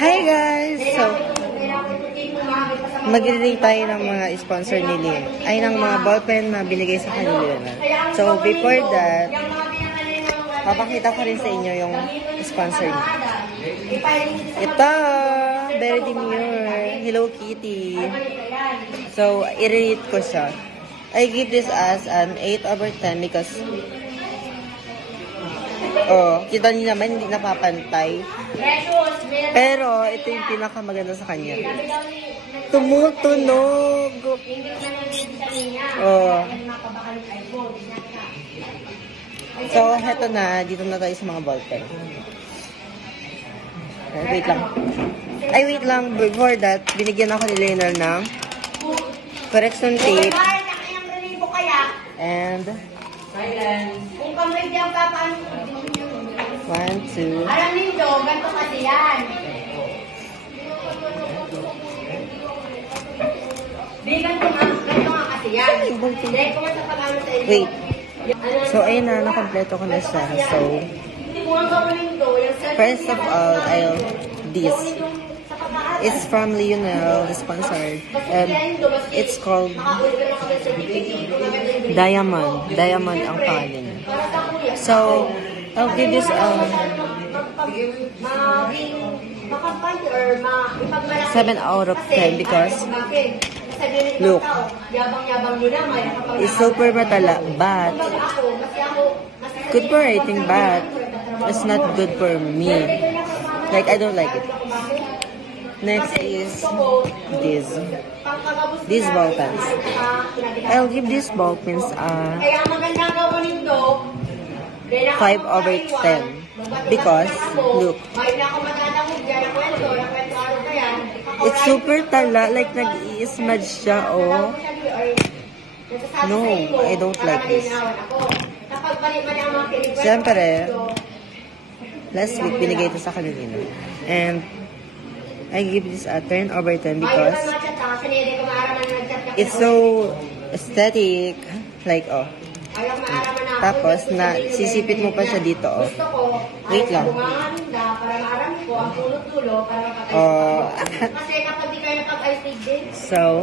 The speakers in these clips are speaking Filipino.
Hi guys! So, mag-rate tayo ng mga sponsor ni Lynn. Ay, ng mga ballpen na binigay sa kanila. So, before that, papakita ko rin sa inyo yung sponsor niya. Ito! Very demure. Hello Kitty. So, i-rate ko siya. I give this as an 8/10 because kita niyo naman hindi napapantay. Pero ito yung pinakamaganda sa kanya. Tumutunog. So, heto na. Dito na tayo sa mga ballpen. Wait lang. Ay, wait lang. Before that, binigyan ako ni Leonard ng correction tape. And kung kamay diyan ka, paano? 1, 2. Alam niyo, ganito kasi yan. Di, ganito nga kasi yan. Dahil kung sa pag-ano sa inyo. Wait. So, ayun na. Nakompleto ko na siya. So, first of all, this. It's from Lionel, sponsored. And it's called Diamond. Diamond ang pangalan niya. So, I'll give this 7 out of 10 because look, it's super matala, but good for rating, but it's not good for me. Like, I don't like it. Next is these ball pens. I'll give these ball pens 5/10 because look, it's super tala, like nag-i-smudge siya. No, I don't like this. Siyempre, last week binigay ito sa kanila, and I give this a 10/10 because it's so aesthetic. Like, tapos, sisipit mo pa siya dito, Wait lang. So,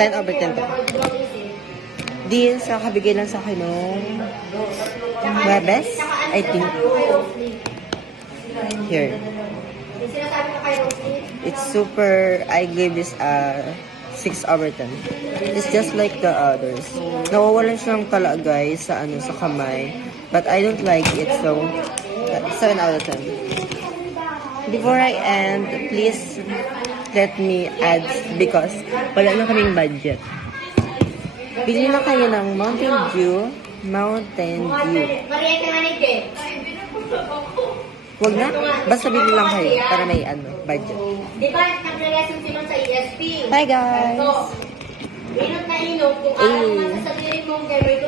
10/10 to. Din sa kabigay lang sa akin nung Webes, I think. Here. It's super, I gave this a 6/10. It's just like the others. Nawawalan siyang tala guys sa sa kamay. But I don't like it, so 7/10. Before I end, please let me add because wala na kaming budget. Bili na kayo ng Mountain Dew. Huwag na. Basta bili lang kayo para may budget. Di ba, nagre-lesson sila sa ESP? Bye guys! Inot na inot, kung alam mo sa sarili mong gano'n,